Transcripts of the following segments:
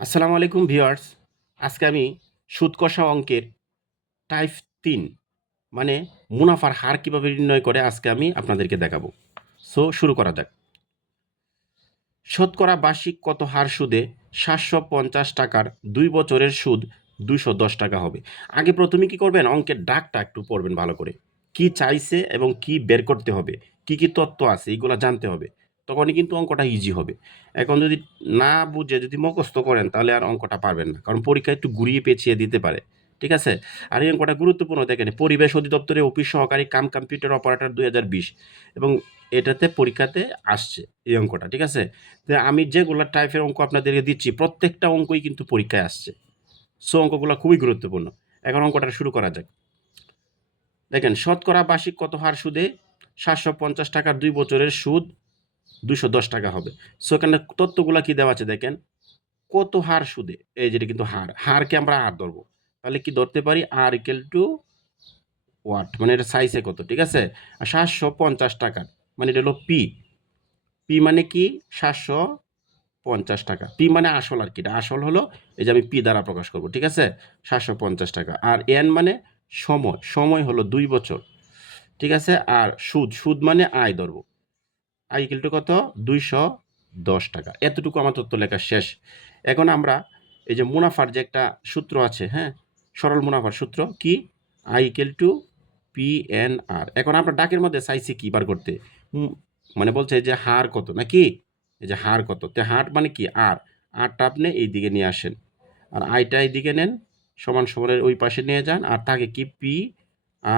আসসালামু আলাইকুম ভিউয়ার্স। আজকে আমি সুদ কষা অঙ্কের টাইপ ৩ মানে মুনাফার হার কিভাবে নির্ণয় করে আজকে আমি আপনাদেরকে দেখাবো। সো শুরু করা যাক। শতকরা বার্ষিক কত হার সুদে ৭৫০ টাকার ২ বছরের সুদ ২১০ টাকা হবে। আগে প্রথমে কি করবেন, অঙ্কের দাগটা একটু পড়বেন ভালো করে। কি চাইছে এবং কি বের করতে হবে, কি তথ্য আছে এগুলা জানতে হবে। তখনই কিন্তু অঙ্কটা ইজি হবে। এখন যদি না বুঝে যদি মুখস্থ করেন তাহলে আর অঙ্কটা পারবেন না। কারণ পরীক্ষায় একটু ঘুরিয়ে পেঁচিয়ে দিতে পারে। ঠিক আছে? আর এই অঙ্কটা গুরুত্বপূর্ণ, দেখেন পরিবেশ অধিদপ্তরে অফিস সহকারী কাম কম্পিউটার অপারেটর ২০২০ এবং এটাতে পরীক্ষাতে আসছে এই অঙ্কটা। ঠিক আছে? যে আমি যেগুলো টাইপের অঙ্ক আপনাদেরকে দিচ্ছি প্রত্যেকটা অঙ্কই কিন্তু পরীক্ষায় আসছে। সো অঙ্কগুলো খুবই গুরুত্বপূর্ণ। এখন অঙ্কটা শুরু করা যাক। দেখেন শতকরা বার্ষিক কত হার সুদে ৭৫০ টাকার ২ বছরের সুদ ২১০ টাকা হবে। সো এখানে তথ্যগুলা কি দেওয়া আছে দেখেন। কত হার সুদে, এই যেটা কিন্তু হারকে আমরা আর ধরবো। তাহলে কি ধরতে পারি, আর ইকুয়াল টু ওয়াট, মানে এটা সাইজে কত। ঠিক আছে? আর ৭৫০ টাকার মানে এটা হলো পি। পি মানে কি ৭৫০ টাকা। পি মানে আসল আর কি, এটা আসল হলো, এই যে আমি পি দ্বারা প্রকাশ করব। ঠিক আছে? ৭৫০ টাকা। আর এন মানে সময়, সময় হলো ২ বছর। ঠিক আছে? আর সুদ মানে আয় ধরবো। আই ইকুয়াল টু কত, ২১০ টাকা। এতটুকু আমার তথ্য লেখা শেষ। এখন আমরা এই যে মুনাফার যে একটা সূত্র আছে, হ্যাঁ, সরল মুনাফার সূত্র কি, I equal to P N R. এখন আমরা ডাকের মধ্যে চাইছি কি বার করতে, মানে বলছে যে হার কত নাকি, এই যে হার কত, তে হার মানে কি আর, আরটা আপনি এই দিকে নিয়ে আসেন আর আইটা এই দিকে নেন, সমান সমানের ওই পাশে নিয়ে যান, আর থাকে কি পি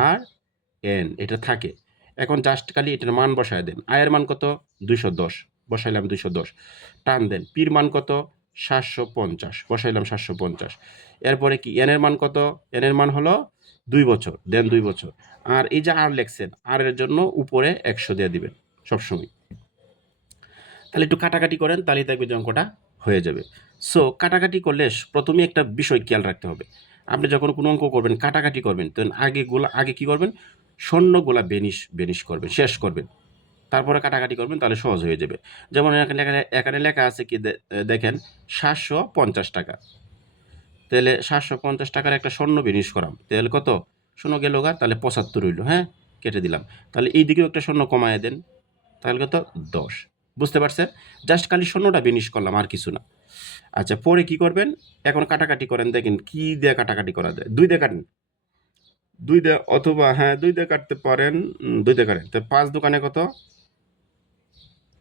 আর এন, এটা থাকে। এখন জাস্ট খালি এটার মান বসায় দেন। আয়ের মান কত, ২১০, বসাইলাম ২১০। টান দেন, পির মান কত, ৭৫০, বসাইলাম ৭৫০। এরপরে কি এন এর মান কত, এন এর মান হলো ২ বছর, দেন ২ বছর। আর এই যে আর লেখছেন, আর এর জন্য উপরে ১০০ দিয়ে দিবেন সবসময়। তাহলে একটু কাটাকাটি করেন, তাহলেই দেখবে যে অঙ্কটা হয়ে যাবে। সো কাটাকাটি করলে প্রথমেই একটা বিষয় খেয়াল রাখতে হবে। আপনি যখন কোনো অঙ্ক করবেন, কাটাকাটি করবেন, তখন আগে কি করবেন, শূন্যগুলা বেনিশ করবেন, শেষ করবেন। তারপরে কাটাকাটি করবেন, তাহলে সহজ হয়ে যাবে। যেমন এখানে লেখা আছে কি, দেখেন ৭৫০ টাকা। তাহলে ৭৫০ টাকার একটা শূন্য বেনিশ করাম, তাহলে কত, শূন্য গেল গা, তাহলে ৭৫ রইল, হ্যাঁ, কেটে দিলাম। তাহলে এই দিকেও একটা শূন্য কমায় দেন, তাহলে কত, ১০। বুঝতে পারছেন? জাস্ট খালি শূন্যটা বেনিশ করলাম, আর কিছু না। আচ্ছা, পরে কি করবেন, এখন কাটাকাটি করেন, দেখেন কি দিয়ে কাটাকাটি করা যায়। ২ দিয়ে কাটেন, ২ দিয়ে, অথবা হ্যাঁ ২ দিয়ে কাটতে পারেন, ২ দিয়ে কাটেন। তো ৫ দোকানে কত,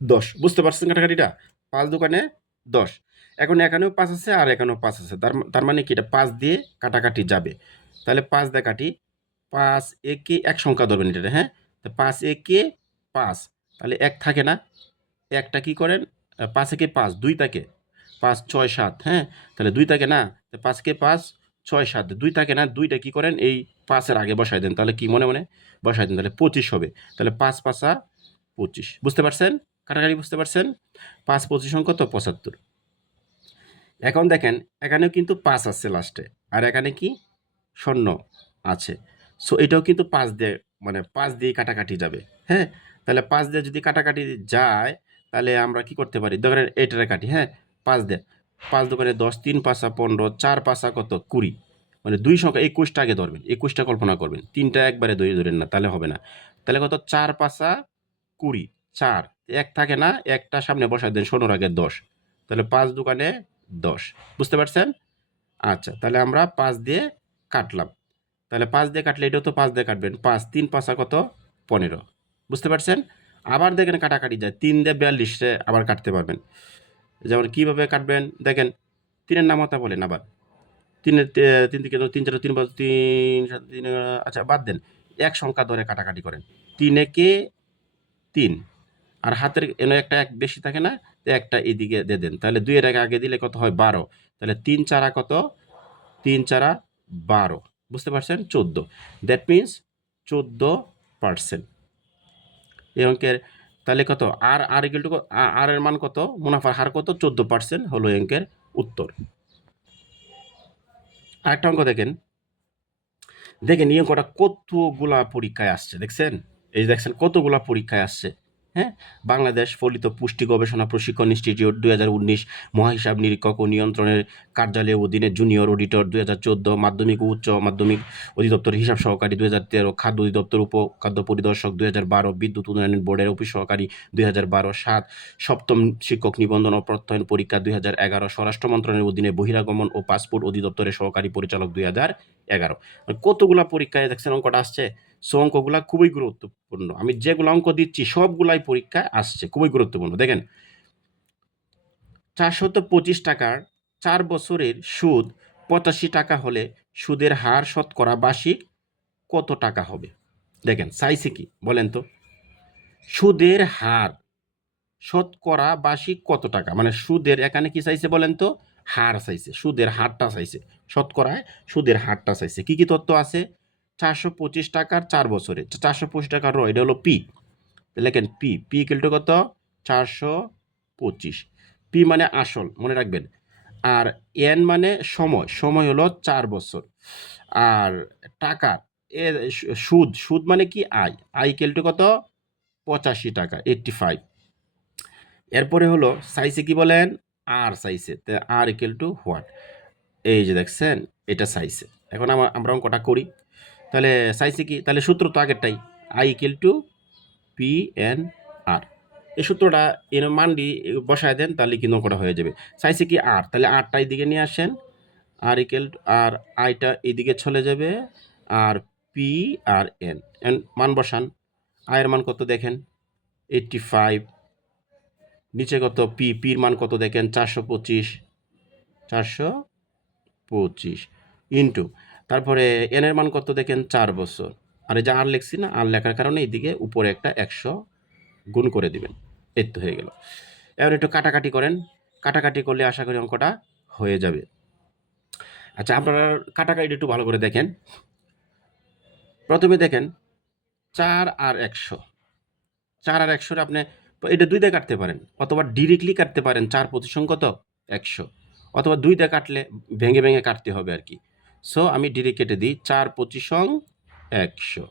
১০। বুঝতে পারছেন কাটাকাটিটা? ৫ দোকানে ১০। এখন এখানেও ৫ আছে আর এখানেও ৫ আছে। তার মানে কি, এটা ৫ দিয়ে কাটাকাটি যাবে। তাহলে ৫ দিয়ে কাটি। ৫ একে এক সংখ্যা ধরবেন এটাতে, হ্যাঁ? তো ৫ একে ৫। তাহলে ১ থাকে না? একটা কি করেন, ৫ একে ৫, ২ থাকে। ৫ ৬ ৭, হ্যাঁ? তাহলে ২ থাকে না? তো ৫ কে ৫, ৬ ৭, ২ থাকে না? ২ টা কি করেন, এই ৫ এর আগে বসায় দেন। তাহলে কি মনে বসায় দেন, তাহলে ২৫ হবে। তাহলে ৫ ৫ ২৫। বুঝতে পারছেন? কাটাকাটি বুঝতে পারছেন? ৫ ২৫ কত, ৭৫। এখন দেখেন এখানেও কিন্তু ৫ আছে লাস্টে। আর এখানে কি, শূন্য আছে। সো এটাও কিন্তু ৫ দিয়ে, মানে ৫ দিয়ে কাটাকাটি যাবে। হ্যাঁ? তাহলে ৫ দিয়ে যদি কাটাকাটি যায়, তাহলে আমরা কি করতে পারি? ধরেন এইটারে কাটি, হ্যাঁ? ৫ দিয়ে। ৫ দোকানে ১০, ৩ ৫ ১৫, ৪ ৫ কত, ২০। মানে ২ সংখ্যা ২১ টা আগে ধরবেন। ২১ টা কল্পনা করবেন। ৩ টা একবারে ধরেন না, তাহলে হবে না। তাহলে কত, ৪ ৫ ২০, ৪। ১ থাকে না? ১ টা সামনে বসায় দেন, শূন্যর আগে ১০। তাহলে ৫ দোকানে ১০। বুঝতে পারছেন? আচ্ছা, তাহলে আমরা ৫ দিয়ে কাটলাম। তাহলে ৫ দিয়ে কাটলে এটাও তো ৫ দিয়ে কাটবেন। ৫, ৩ ৫ কত, ১৫। বুঝতে পারছেন? আবার দেখেন কাটাকাটি যায়। ৩ দিয়ে ৪২ রে আবার কাটতে পারবেন। যেমন কিভাবে কাটবেন দেখেন, ৩ এর নামতা বলেন আবার। ৩ এর ৩ থেকে ৩ ৪ ৩ ৫ ৩ ৭ ৩ আচ্ছা বাদ দেন। এক সংখ্যা ধরে কাটাকাটি করেন। ৩ একে ৩। আর হাতের এনে একটা ১ বেশি থাকে না? তো একটা এদিকে দিয়ে দেন। তাহলে ২ এর আগে দিলে কত হয়, ১২। তাহলে ৩ ৪ কত? ৩ ৪ ১২। বুঝতে পারছেন? ১৪। That means ১৪%। এই অঙ্কের তাহলে কত? আর ইকুয়াল টু আর এর মান কত? মুনাফার হার কত? ১৪% হলো এই অঙ্কের উত্তর। আরেকটা অঙ্ক দেখেন। দেখেন এই অঙ্কটা কতগুলা পরীক্ষায় আসছে, দেখছেন? এই যে দেখছেন কতগুলা পরীক্ষায় আসছে। হ্যাঁ, বাংলাদেশ ফলিত পুষ্টি গবেষণা প্রশিক্ষণ ইনস্টিটিউট 2019, মহাহিসাব নিরীক্ষক ও নিয়ন্ত্রণের কার্যালয়ের অধীনে জুনিয়র অডিটর 2014, মাধ্যমিক ও উচ্চ মাধ্যমিক অধিদপ্তর হিসাব সহকারী 2013, খাদ্য অধিদপ্তর উপখাদ্য পরিদর্শক 2012, বিদ্যুৎ উন্নয়ন বোর্ডের অফিস সহকারী 2012, সপ্তম শিক্ষক নিবন্ধন ও প্রত্যয়ন পরীক্ষা 2011, স্বরাষ্ট্র মন্ত্রণালয়ের অধীনে বহিরাগমন ও পাসপোর্ট অধিদপ্তরের সহকারী পরিচালক 2011। কতগুলা পরীক্ষায় দেখছেন অঙ্কটা আসছে। সো অঙ্কগুলা খুবই গুরুত্বপূর্ণ। আমি যেগুলো অঙ্ক দিচ্ছি সবগুলাই পরীক্ষায় আসছে, খুবই গুরুত্বপূর্ণ। দেখেন, 425 টাকার 4 বছরের সুদ 85 টাকা হলে সুদের হার শতকরা বার্ষিক কত টাকা হবে? দেখেন চাইছে কি বলেন তো, সুদের হার শতকরা বার্ষিক কত টাকা, মানে সুদের এখানে কি চাইছে বলেন তো, হার চাইছে, সুদের হারটা চাইছে, শতকরায় সুদের হারটা চাইছে। কি কি তথ্য আছে? 425 টাকার 4 বছরে, 425 টাকার এটা হলো পি, লেখেন পি, পি ইকুয়াল টু কত? 425। পি মানে আসল, মনে রাখবেন। আর এন মানে সময়, সময় হলো 4 বছর। আর টাকা এর সুদ, সুদ মানে কি? আয়, আয় ইকুয়াল টু কত? 85 টাকা, 85। এরপরে হলো চাইছে কি বলেন? আর চাইছে, আর ইকুয়াল টু হোয়াট? এই যে দেখছেন, এটা চাইছে। এখন আমরা অঙ্কটা করি। তাহলে চাইছে কি? তাহলে সূত্র তো আগেরটাই, I equal to P N R. এই সূত্রটা এর মানটি বসায় দেন, তাহলে কিন্তু অঙ্কটা হয়ে যাবে। চাইছে কি? আর, তাহলে আরটা এইদিকে নিয়ে আসেন, আর ইকুয়াল আর আইটা এইদিকে চলে যাবে, আর পি আর এন, এন মান বসান। আয়ের মান কত দেখেন? 85। নিচে কত? পি, পির মান কত দেখেন? 425, 425 ইন্টু, তারপরে এন এর মান কত দেখেন? 4 বছর। আর এই যে আর লিখছি না, আর লেখার কারণে এইদিকে উপরে একটা 100 গুণ করে দিবেন। এই তো হয়ে গেল। এবার একটু কাটাকাটি করেন, কাটাকাটি করলে আশা করি অঙ্কটা হয়ে যাবে। আচ্ছা, আপনারা কাটাকাটি একটু ভালো করে দেখেন। প্রথমে দেখেন 4 আর 100, 4 আর 100 আপনি এটা 2 দিয়ে কাটতে পারেন, অথবা ডিরেক্টলি কাটতে পারেন। 4 প্রতিসং কত? 100। অথবা 2 দিয়ে কাটলে ভেঙে ভেঙে কাটতে হবে আর কি। সো আমি ডিরেক্ট কেটে দিই, 4 প্রতিসং 100,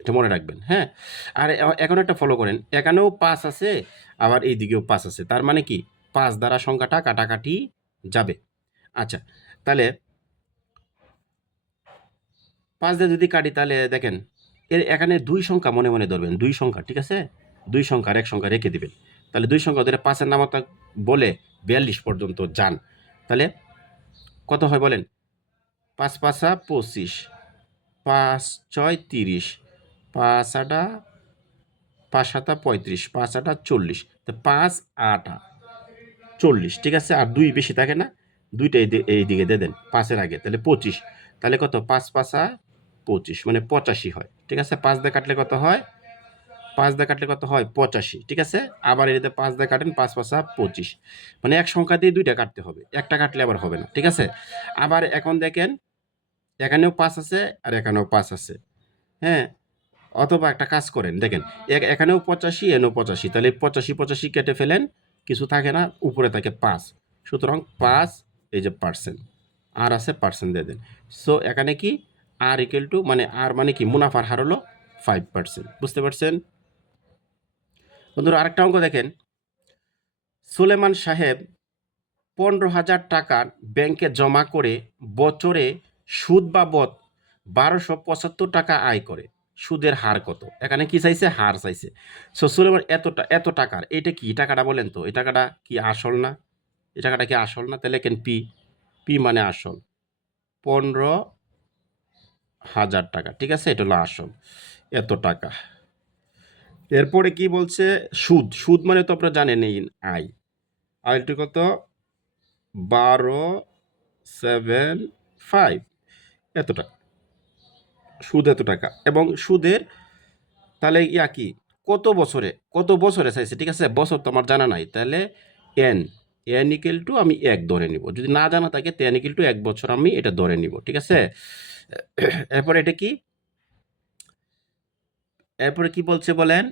এটা মনে রাখবেন। হ্যাঁ, আর এখন একটা ফলো করেন, এখানেও 5 আছে, আবার এই দিকেও 5 আছে, তার মানে কি 5 দ্বারা সংখ্যাটা কাটাকাটি যাবে। আচ্ছা, তাহলে 5 দিয়ে যদি কাটি, তাহলে দেখেন এর এখানে 2 সংখ্যা মনে মনে ধরবেন, 2 সংখ্যা, ঠিক আছে? 2 সংখ্যা আর 1 সংখ্যা রেখে দিবেন। তাহলে 2 সংখ্যা ধরে 5 এর নামতা বলে 42 পর্যন্ত যান। তাহলে কত হয় বলেন? 5 5 25, 5 6 30, 5 8 5 7 35, 5 8 40, তো 5 8 40, ঠিক আছে? আর 2 বেশি থাকে না, 2টা এই দিকে দিয়ে দেন 5 এর আগে, তাহলে 25। তাহলে কত? 5 5 25, মানে 85 হয়, ঠিক আছে? 5 দিয়ে কাটলে কত হয়? 5 দিয়ে কাটলে কত হয়? 85, ঠিক আছে? আবার এটাতে 5 দিয়ে কাটেন, 5 5 25, মানে এক সংখ্যা দিয়ে 2টা কাটতে হবে, একটা কাটলে আবার হবে না, ঠিক আছে? আবার এখন দেখেন, এখানেও 5 আছে আর এখানেও 5 আছে। হ্যাঁ, অথবা একটা কাজ করেন, দেখেন এখানেও 85, এখানেও 85, তাহলে 85 85 কেটে ফেলেন, কিছু থাকে না, উপরে থাকে 5, সুতরাং 5, এই যে পার্সেন্ট, আর আছে পার্সেন্ট দিয়ে দেন। সো এখানে কি আর ইকুয়াল টু, মানে আর মানে কি মুনাফার হার হলো 5%, বুঝতে পারছেন বন্ধুরা? আরেকটা অঙ্ক দেখেন, সুলেমান সাহেব 15,000 টাকা ব্যাংকে জমা করে বছরে সুদ বাবদ 1275 টাকা আয় করে, সুদের হার কত? এখানে কি চাইছে? হার চাইছে। সো সুলেমান এত টাকার, এটা কি টাকাটা বলেন তো? এই টাকাটা কি আসল না? এই টাকাটা কি আসল না? তাহলে কেন পি, পি মানে আসল, 15,000 টাকা, ঠিক আছে? এটা হলো আসল, এত টাকা। এরপরে কি বলছে? সুদ, সুদ মানে তো আপনারা জানেন এই আয়, আয়টা কত? 1275, এত টাকা, সুদ এত টাকা। এবং সুদের তাহলে ইয়া কি, কত বছরে, কত বছরে চাইছে, ঠিক আছে? বছর তো আমার জানা নাই, তাহলে এন, এন ইকুয়াল টু আমি 1 ধরে নিব, যদি না জানা থাকে এন ইকুয়াল টু 1 বছর আমি এটা ধরে নিব, ঠিক আছে? এরপর এটা কি, এরপরে কি বলছে বলেন?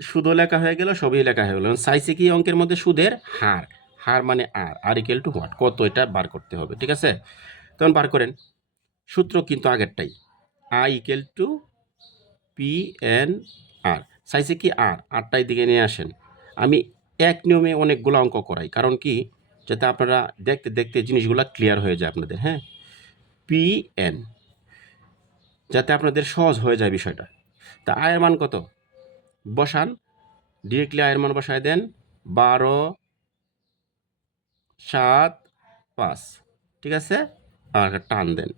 সুদও লেখা হয়ে গেল, সবই লেখা হয়ে গেল। চাইছে কি অঙ্কের মধ্যে? সুদের হার, হার মানে আর ইকুয়াল টু হোয়াট, কত, এটা বার করতে হবে, ঠিক আছে? তখন বার করেন, সূত্র কিন্তু আগেরটাই, I equal to P N R. চাইছে কি আটটা দিকে নিয়ে আসেন। আমি এক নিয়মে অনেকগুলো অঙ্ক করাই, কারণ কি, যাতে আপনারা দেখতে দেখতে জিনিসগুলো ক্লিয়ার হয়ে যায় আপনাদের। হ্যাঁ, পি এন, যাতে আপনাদের সহজ হয়ে যায় বিষয়টা। তা আয়ের মান কত বসান, ডিরেক্টলি আয়ের মান বসায় দেন 12,7,5, ঠিক আছে, আর টান দেন।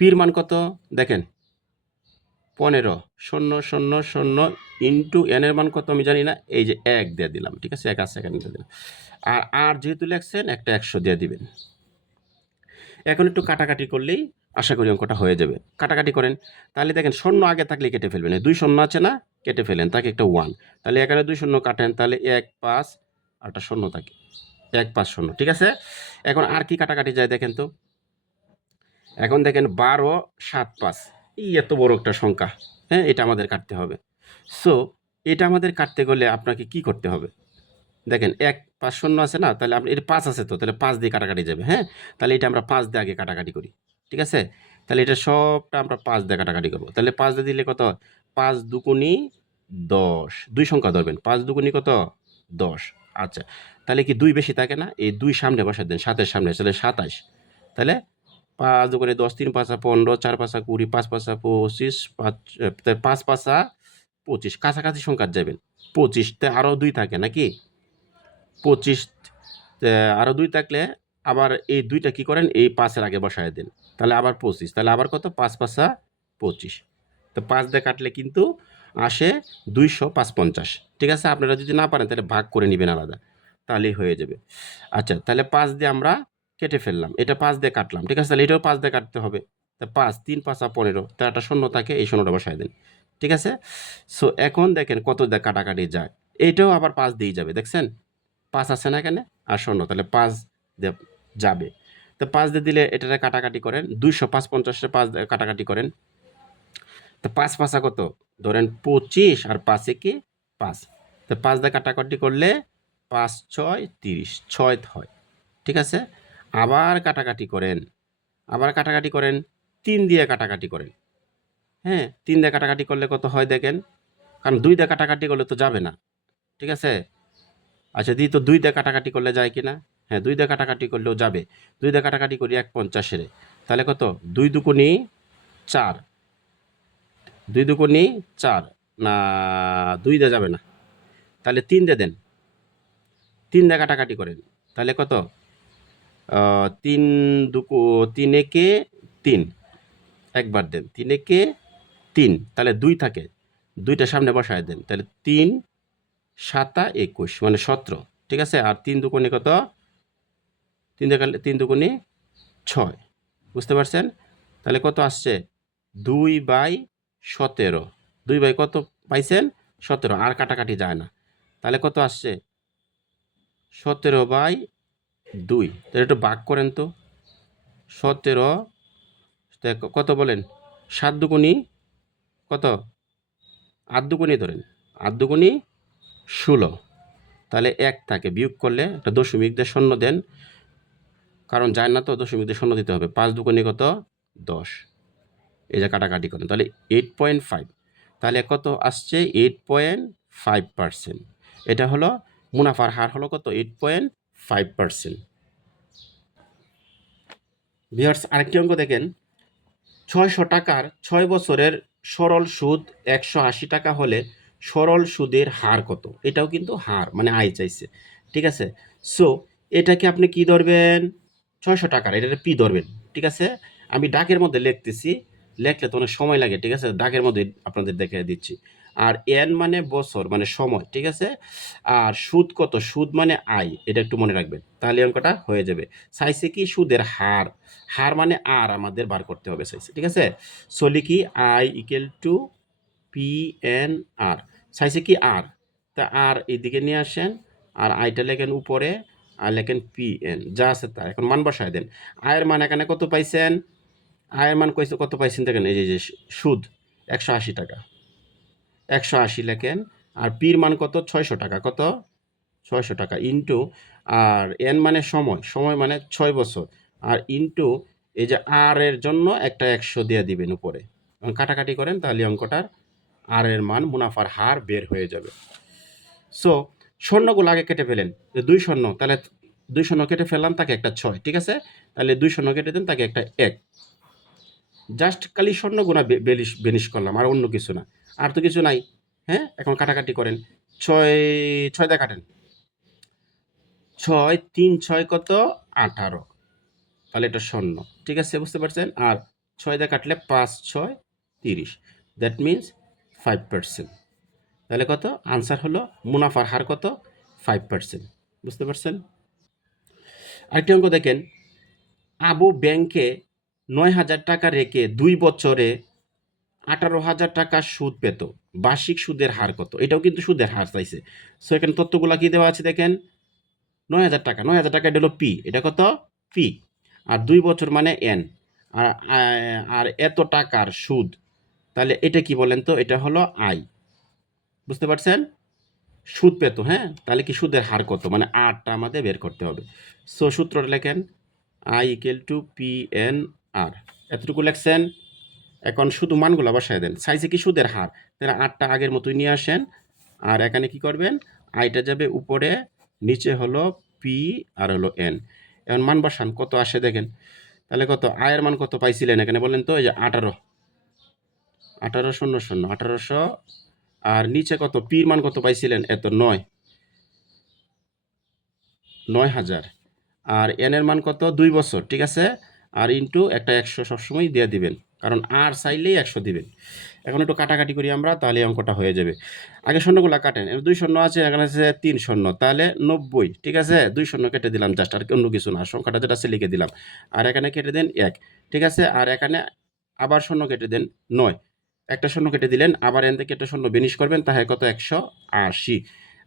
পির মান কত দেখেন 15,000 ইন্টু এনের মান কত আমি জানি না, এই যে 1 দিয়ে দিলাম, ঠিক আছে, 1 সেকেন্ড দিয়ে দিলাম। আর যেহেতু লেখছেন একটা 100 দিয়ে দিবেন। এখন একটু কাটাকাটি করলেই আশা করি অঙ্কটা হয়ে যাবে। কাটাকাটি করেন, তাহলে দেখেন শূন্য আগে থাকলে কেটে ফেলবেন। 2 শূন্য আছে না, কেটে ফেলেন, তাকে একটা 1, তাহলে এখানে 2 শূন্য কাটেন, তাহলে 1 5 আর একটা শূন্য থাকে, 1 5 শূন্য, ঠিক আছে। এখন আর কি কাটাকাটি যায় দেখেন তো। এখন দেখেন 12,7,5, এই এত বড় একটা সংখ্যা। হ্যাঁ, এটা আমাদের কাটতে হবে। সো এটা আমাদের কাটতে গেলে আপনাকে কি করতে হবে দেখেন, 1 5 শূন্য আছে না, তাহলে আপনি এটা 5 আছে, তো তাহলে 5 দিয়ে কাটাকাটি যাবে। হ্যাঁ, তাহলে এটা আমরা 5 দিয়ে আগে কাটাকাটি করি, ঠিক আছে। তাহলে এটা সবটা আমরা 5 দিয়ে কাটাকাটি করবো। তাহলে 5 দিয়ে দিলে কত, 5 দুগুণি 10, 2 সংখ্যা ধরবেন, 5 দুগুণি কত 10। আচ্ছা, তাহলে কি 2 বেশি থাকে না, এই 2 সামনে বসাই দেন, 7-এর সামনে, তাহলে 27। তাহলে 5 দুগুণে 10, 3 5 15, 4 5 20, 5 5 25, 5 5 25, কাছাকাছি সংখ্যা যাবেন। 25 তে আরও 2 থাকে নাকি, 25 আরও 2 থাকলে আবার এই 2টা কি করেন, এই 5-এর আগে বসায় দেন, তাহলে আবার 25, তাহলে আবার কত, 5 5 25। তো 5 দিয়ে কাটলে কিন্তু আসে 255, ঠিক আছে। আপনারা যদি না পারেন তাহলে ভাগ করে নেবেন আলাদা, তাহলেই হয়ে যাবে। আচ্ছা, তাহলে 5 দিয়ে আমরা কেটে ফেললাম, এটা 5 দিয়ে কাটলাম, ঠিক আছে, তাহলে এটাও 5 দিয়ে কাটতে হবে। তা 5 3 5 15, তার একটা শূন্য থাকে, এই শূন্যটা বসায় দেন, ঠিক আছে। সো এখন দেখেন কত দিয়ে কাটাকাটি যায়, এইটাও আবার 5 দিয়েই যাবে, দেখছেন 5 আছে না এখানে, আর শূন্য, তাহলে 5 দিয়ে যাবে। তো 5 দিয়ে দিলে এটারে কাটাকাটি করেন, 255 5 দিয়ে কাটাকাটি করেন। তো 5 5 কত ধরেন 25, আর 5 কি 5, তো 5 দিয়ে কাটাকাটি করলে 5 6 30, 6 হয়, ঠিক আছে। আবার কাটাকাটি করেন, আবার কাটাকাটি করেন, 3 দিয়ে কাটাকাটি করেন। হ্যাঁ, 3 দিয়ে কাটাকাটি করলে কত হয় দেখেন, কারণ 2 দিয়ে কাটাকাটি করলে তো যাবে না, ঠিক আছে। আচ্ছা, দিই তো 2 দিয়ে কাটাকাটি করলে যায় কি না, হ্যাঁ 2 দিয়ে কাটাকাটি করলেও যাবে। 2 দিয়ে কাটাকাটি করি 1/50, তাহলে কত, 2 দুগুণি 4, 2 দুগুণি 4, না 2 দিয়ে যাবে না, তাহলে 3 দিয়ে দেন, 3 দিয়ে কাটাকাটি করেন, তাহলে কত, 3 3 একে 3, একবার দেন, 3 একে 3, তাহলে 2 থাকে, 2টা সামনে বসায় দেন, তাহলে 3 7 21 মানে 17, ঠিক আছে। আর 3 দুগুণে কত, 3 দুগুণে 6, বুঝতে পারছেন। তাহলে কত আসছে, 2/17, 2 বাই কত পাইছেন 17, আর কাটাকাটি যায় না, তাহলে কত আসছে 17/2, তাহলে একটু ভাগ করেন তো, 17 কত বলেন, 7 দুগুণি কত, 8 দুগুণি ধরেন, 8 দুগুণি 16, তাহলে 1 থাকে, বিয়োগ করলে একটা দশমিক দিয়ে শূন্য দেন, কারণ যায় না তো, দশমিক দিয়ে শূন্য দিতে হবে। 5 দুগুণি কত 10, এই যে কাটাকাটি করেন, তাহলে 8.5, তাহলে কত আসছে 8.5%। এটা হলো মুনাফার হার হলো কত, 8.5%। ভিউয়ার্স, আরেকটি অঙ্ক দেখেন, 600 টাকার 6 বছরের সরল সুদ 180 টাকা হলে সরল সুদের হার কত। এটাও কিন্তু হার মানে আয় চাইছে, ঠিক আছে। সো এটাকে আপনি কি ধরবেন, 600 টাকার এটা পি ধরবেন, ঠিক আছে। আমি ডাকের মধ্যে লিখতেছি, লেখলে তো অনেক সময় লাগে, ঠিক আছে, ডাকের মধ্যে আপনাদের দেখে দিচ্ছি। আর এন মানে বছর মানে সময়, ঠিক আছে। আর সুদ কত, সুদ মানে আয়, এটা একটু মনে রাখবেন, তাহলে অঙ্কটা হয়ে যাবে। চাইছে কি সুদের হার, হার মানে আর আমাদের বার করতে হবে চাইছে, ঠিক আছে। সো লিখি I equal to P N R, চাইছে কি আর, তা আর এইদিকে নিয়ে আসেন, আর আইটা লেখেন উপরে, আর লেখেন পি এন, যা আছে তা এখন মান বসায় দেন। আয়ের মান এখানে কত পাইছেন, আয়ের মান কত পাইছেন দেখেন, এই যে সুদ 180 টাকা, 180 লেখেন। আর পির মান কত, 600 টাকা, কত 600 টাকা ইন্টু, আর এন মানে সময়, সময় মানে 6 বছর, আর ইন্টু এই যে আর এর জন্য একটা 100 দিয়ে দিবেন উপরে, কাটাকাটি করেন, তাহলে অঙ্কটার আর এর মান মুনাফার হার বের হয়ে যাবে। সো শূন্যগুলো আগে কেটে ফেলেন, 2 শূন্য, তাহলে 2 শূন্য কেটে ফেললাম, তাকে একটা 6, ঠিক আছে? তাহলে 2 শূন্য কেটে দেন, তাকে একটা 1। জাস্ট খালি শূন্যগুণা বেনিশ করলাম, আর অন্য কিছু না, আর তো কিছু নাই। হ্যাঁ, এখন কাটাকাটি করেন, 6 6 দিয়ে কাটেন, 6 3 6 কত 18, তাহলে এটা শূন্য, ঠিক আছে, বুঝতে পারছেন? আর 6 দিয়ে কাটলে 5 6 30, দ্যাট মিনস 5%। তাহলে কত আনসার হলো মুনাফার হার কত 5%, বুঝতে পারছেন? আরেকটি অঙ্ক দেখেন, আবু ব্যাংকে 9,000 টাকা রেখে 2 বছরে 18,000 টাকা সুদ পেত, বার্ষিক সুদের হার কত? এটাও কিন্তু সুদের হার চাইছে। সো এখানে তথ্যগুলো কি দেওয়া আছে দেখেন, 9,000 টাকা, 9,000 টাকা, এটা হলো পি, এটা কত পি, আর 2 বছর মানে এন, আর আর এত টাকার সুদ, তাহলে এটা কি বলেন তো? এটা হলো আই, বুঝতে পারছেন? সুদ পেত, হ্যাঁ, তাহলে কি সুদের হার কত, মানে আরটা আমাদের বের করতে হবে। সো সূত্রটা লেখেন, I equal to P N R, এতটুকু লেখছেন। এখন শুধু মানগুলো বসায় দেন, সাইজে কি সুদের হার, তাহলে আটটা আগের মতোই নিয়ে আসেন, আর এখানে কি করবেন, আইটা যাবে উপরে, নিচে হলো পি আর হলো এন। এখন মান বসান, কত আসে দেখেন, তাহলে কত আয়ের মান কত পাইছিলেন এখানে বলেন তো? এই যে 18, 1800, আর নিচে কত পির মান কত পাইছিলেন? এত 9,000, আর এন এর মান কত 2 বছর, ঠিক আছে, আর ইন্টু একটা 100 সবসময় দিয়ে দিবেন, কারণ আর চাইলেই 100 দিবেন। এখন একটু কাটাকাটি করি আমরা, তাহলে অঙ্কটা হয়ে যাবে। আগে শূন্যগুলা কাটেন, 2 শূন্য আছে, এখানে আছে 3 শূন্য, তাহলে 90, ঠিক আছে, 2 শূন্য কেটে দিলাম জাস্ট, আর অন্য কিছু না, সংখ্যাটা যেটা আছে লিখে দিলাম, আর এখানে কেটে দেন 1, ঠিক আছে, আর এখানে আবার শূন্য কেটে দেন 9, একটা শূন্য কেটে দিলেন, আবার এন থেকে একটা শূন্য বেনিশ করবেন, তাহলে কত 180।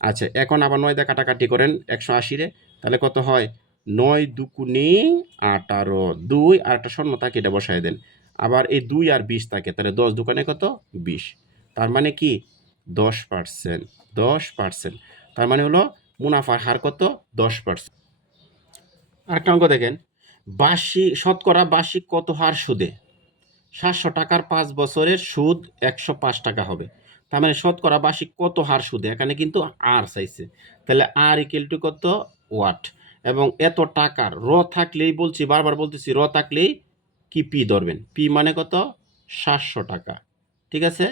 আচ্ছা, এখন আবার 9 দিয়ে কাটাকাটি করেন 180 রে, তাহলে কত হয় 9 দুগুণে 18, 2 আর একটা শূন্য থাকে, এটা বসায় দেন, আবার এই 2 আর 20 থাকে, তাহলে 10 দোকানে কত 20, তার মানে কি 10%, 10%, তার মানে হলো মুনাফার হার কত 10%। আরেকটা অঙ্ক দেখেন, শতকরা বার্ষিক কত হার সুদে 700 টাকার 5 বছরের সুদ 105 টাকা হবে, তার মানে শতকরা বার্ষিক কত হার সুদে, এখানে কিন্তু আর চাইছে, তাহলে আর ইকুয়াল টু কত ওয়াট, এবং এত টাকার র থাকলেই বলছি, বারবার বলতেছি, র থাকলেই কি পি ধরবেন, পি মানে কত 700 টাকা, ঠিক আছে।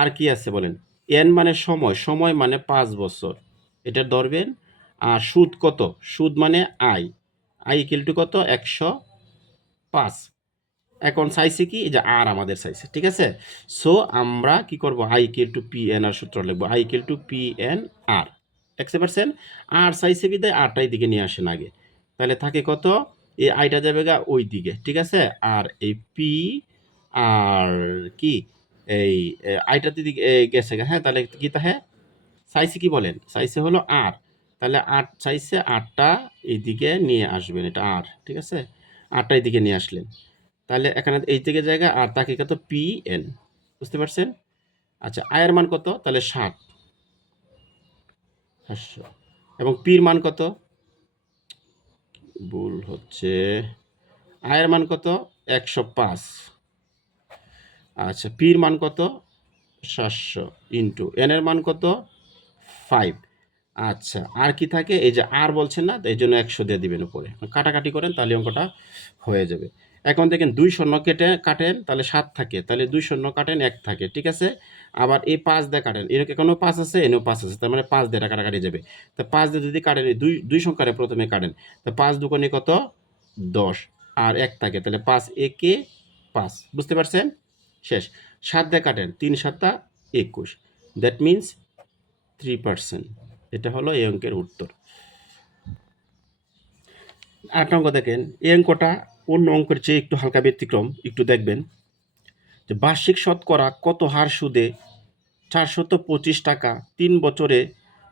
আর কি আছে বলেন, এন মানে সময়, সময় মানে 5 বছর, এটা ধরবেন, আর সুদ কত, সুদ মানে আই, আই ইকুয়াল টু কত 105। এখন চাইছে কি, যে আর আমাদের চাইছে, ঠিক আছে। সো আমরা কি করব, I equal to P N R সূত্র লিখবো, I equal to P N R, দেখতে পারছেন? আর চাইছে বিদায় আরটাই দিকে নিয়ে আসেন আগে, তাহলে থাকে কত, এই আইটা যাবে গা ওই দিকে, ঠিক আছে, আর এই পি আর কি এই আইটাতে দিকে গেছে গা, হ্যাঁ, তাহলে কি তাহে চাইছে কি বলেন, চাইছে হলো আর, তাহলে আট চাইছে, আটটা এইদিকে নিয়ে আসবেন, এটা আর, ঠিক আছে, আটটা এইদিকে নিয়ে আসলেন, তাহলে এখানে এই থেকে জায়গা, আর তাকে কত পি এন, বুঝতে পারছেন? আচ্ছা, আয়ের মান কত, তাহলে 700, এবং পির মান কত, ভুল হচ্ছে, আয়ের মান কত 105, আচ্ছা, পির মান কত 700, ইন্টু এন এর মান কত 5। আচ্ছা, আর কি থাকে, এই যে আর বলছেন না, এই জন্য 100 দিয়ে দিবেন উপরে, কাটাকাটি করেন, তাহলে অঙ্কটা হয়ে যাবে। এখন দেখেন 2 শূন্য কাটেন, তাহলে 7 থাকে, তাহলে 2 শূন্য কাটেন 1 থাকে, ঠিক আছে, আবার এই 5 দিয়ে কাটেন, এখানেও 5 আছে, এনেও 5 আছে, তার মানে 5 দিয়ে কাটাকাটি যাবে, তা 5 দিয়ে যদি কাটেন, দুই সংখ্যারে প্রথমে কাটেন, তা 5 দুগুণে কত 10, আর 1 থাকে, তাহলে 5 একে 5, বুঝতে পারছেন? শেষ। 7 দিয়ে কাটেন, 3 7 21, দ্যাট মিনস 3%, এটা হলো এই অঙ্কের উত্তর। 8 অঙ্ক দেখেন, এই অঙ্কটা অন্য অঙ্কের চেয়ে একটু হালকা ব্যতিক্রম, একটু দেখবেন, যে বার্ষিক শতকরা কত হার সুদে 425 টাকা 3 বছরে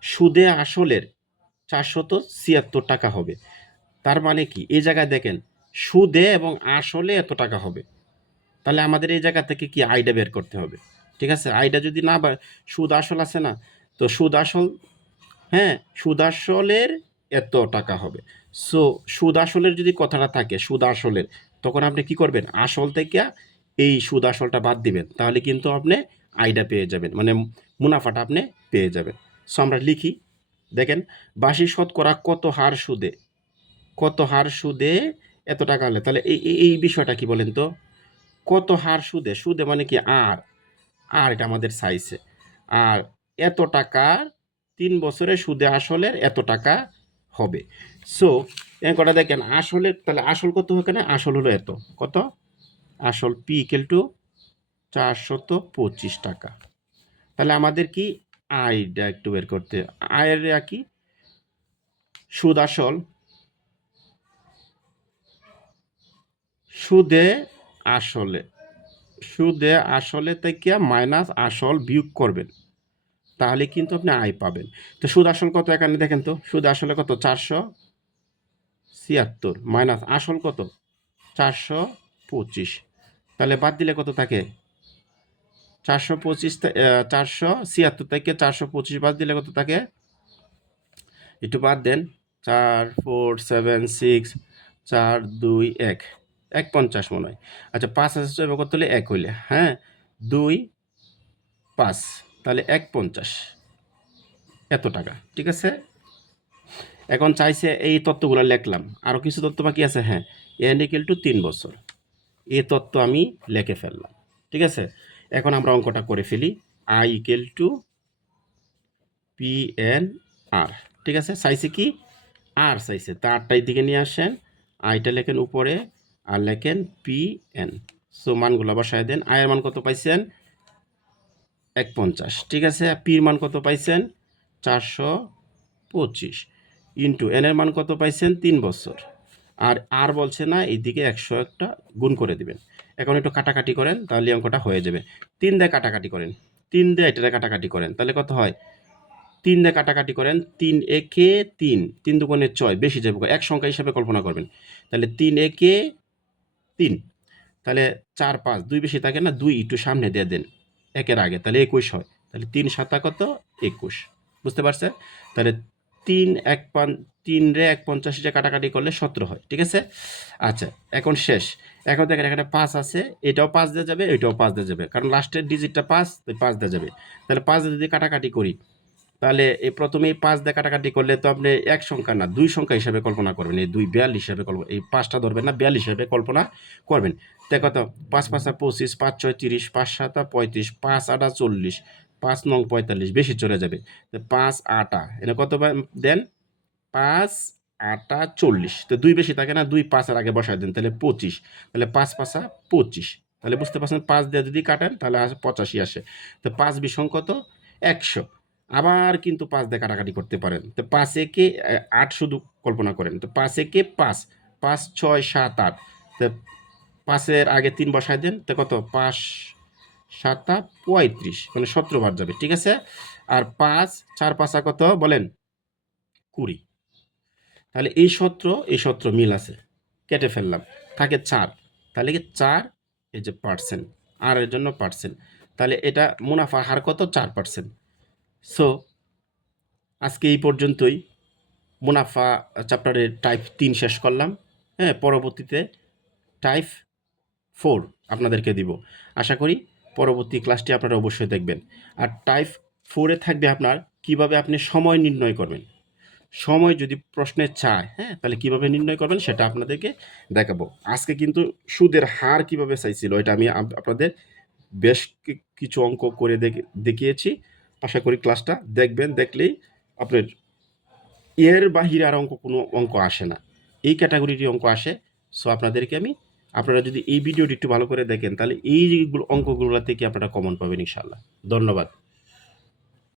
সুদে আসলের 476 টাকা হবে, তার মানে কি, এই জায়গায় দেখেন সুদে এবং আসলে এত টাকা হবে, তাহলে আমাদের এই জায়গা থেকে কি আইডা বের করতে হবে, ঠিক আছে, আইডা যদি না, সুদ আসল আছে না, তো সুদ আসল, হ্যাঁ, সুদ আসলের এত টাকা হবে। সো সুদ আসলের যদি কথাটা থাকে, সুদ আসলের, তখন আপনি কি করবেন, আসল থেকে এই সুদ আসলটা বাদ দিবেন, তাহলে কিন্তু আপনি আয়টা পেয়ে যাবেন, মানে মুনাফাটা আপনি পেয়ে যাবেন। সো আমরা লিখি, দেখেন বার্ষিক শতকরা কত হার সুদে এত টাকা হলে, তাহলে এই বিষয়টা কি বলেন তো, কত হার সুদে, সুদে মানে কি আর এটা আমাদের চাইছে, আর এত টাকার 3 বছরে সুদে আসলের এত টাকা হবে। সো কটা দেখেন আসলে, তাহলে আসল কত এখানে, আসল হলো এত, কত আসল পি ইকুয়াল টু 425 টাকা। তাহলে আমাদের কি আয়টা একটু বের করতে, আয়ের কি সুদ আসল, সুদে আসলে থেকে মাইনাস আসল বিয়োগ করবেন, তাহলে কিন্তু আপনি আয় পাবেন। তো সুদ আসল কত এখানে দেখেন তো, সুদ আসলে কত 476 মাইনাস আসল কত 425, তাহলে বাদ দিলে কত থাকে 425, 476 থেকে 425 বাদ দিলে কত থাকে, একটু বাদ দেন, 4 4 7 6 4 2 1 150 মনে হয়। আচ্ছা 5 আছে চলবে কত হলে 1 হইলে, হ্যাঁ 2 5, তাহলে 150 এত টাকা, ঠিক আছে। এখন চাইছে এই তত্ত্বগুলো লিখলাম, আরও কিছু তত্ত্ব বাকি আছে, হ্যাঁ এন ইকুয়াল টু 3 বছর, এই তত্ত্ব আমি লিখে ফেললাম, ঠিক আছে। এখন আমরা অঙ্কটা করে ফেলি, I equal to P N R, ঠিক আছে। চাইছে কি আর চাইছে, তা আটটাই দিকে নিয়ে আসেন, আইটা লেখেন উপরে আর লেখেন পি এন। সো মানগুলো বসায় দেন, আয়ের মান কত পাইছেন 150, ঠিক আছে। পির মান কত পাইছেন 425, ইন্টু এনের মান কত পাইছেন 3 বছর, আর বলছে না এইদিকে 100 একটা গুণ করে দিবেন। এখন একটু কাটাকাটি করেন, তাহলে অঙ্কটা হয়ে যাবে। 3 দিয়ে কাটাকাটি করেন, 3 দিয়ে এটা কাটাকাটি করেন, তাহলে কত হয় 3 দিয়ে কাটাকাটি করেন, 3 একে 3, 3 দুগুণে 6, বেশি যাবে, এক সংখ্যা হিসাবে কল্পনা করবেন, তাহলে 3 একে 3, তাহলে 4 5 2 বেশি থাকে না, 2 একটু সামনে দিয়ে দেন একের আগে, তাহলে 21 হয়, তাহলে 3 7 কত 21, বুঝতে পারছেন। তাহলে 3 1 3 রে 150 যে কাটাকাটি করলে 17 হয়, ঠিক আছে। আচ্ছা এখন শেষ, এখন দেখেন এখানে 5 আছে, এটাও 5 দিয়ে যাবে, এটাও 5 দিয়ে যাবে, কারণ লাস্টের ডিজিটটা 5, তাই 5 দিয়ে যাবে। তাহলে 5 দিয়ে যদি কাটাকাটি করি, তাহলে এই প্রথমেই 5 দিয়ে কাটাকাটি করলে তো আপনি এক সংখ্যা না 2 সংখ্যা হিসাবে কল্পনা করবেন, এই 2 42 হিসাবে কল্পনা, এই 5টা ধরবেন না, 42 হিসাবে কল্পনা করবেন। তাই কত 5 5 25, 5 6 30, 5 7 35, 5 8 40, 5 9 45, বেশি চলে যাবে। 5 8 এনে কত দেন 5 8 40, তো 2 বেশি থাকে না, 2 5 এর আগে বসায় দেন, তাহলে 25, তাহলে 5 5 25, তাহলে বুঝতে পারছেন 5 দিয়ে যদি কাটেন তাহলে 85 আসে। তো 5 বিসং কত 100, আবার কিন্তু 5 দিয়ে কাটাকাটি করতে পারেন, তো 5 একে 8 শুধু কল্পনা করেন, তো 5 একে 5, 5 6 7 8, তো 5 এর আগে 3 বসায় দেন, তো কত 5 7 35, মানে 17 বার যাবে, ঠিক আছে। আর 5 4 5 কত বলেন 20, তাহলে এই সূত্র মিল আছে, কেটে ফেললাম, থাকে 4, তাহলে কি 4 এই যে পার্সেন্ট, আর এর জন্য পার্সেন্ট, তাহলে এটা মুনাফার হার কত 4%। সো আজকে এই পর্যন্তই, মুনাফা চ্যাপ্টারের টাইপ 3 শেষ করলাম, হ্যাঁ পরবর্তীতে টাইপ 4 আপনাদেরকে দিব, আশা করি পরবর্তী ক্লাসটি আপনারা অবশ্যই দেখবেন। আর টাইপ 4-এ থাকবে আপনার কিভাবে আপনি সময় নির্ণয় করবেন, সময় যদি প্রশ্নে চায়, হ্যাঁ তাহলে কিভাবে নির্ণয় করবেন সেটা আপনাদেরকে দেখাবো। আজকে কিন্তু সুদের হার কিভাবে চাইছিল এটা আমি আপনাদের বেশ কিছু অঙ্ক করে দেখিয়েছি, আশা করি ক্লাসটা দেখবেন, দেখলেই আপনার এর বাহিরে আর কোনো অঙ্ক আসে না, এই ক্যাটাগরির অঙ্ক আসে। সো আপনাদেরকে আপনারা যদি এই ভিডিওটি একটু ভালো করে দেখেন, তাহলে এই অঙ্কগুলো থেকে আপনারা কমন পাবেন ইনশাল্লাহ। ধন্যবাদ।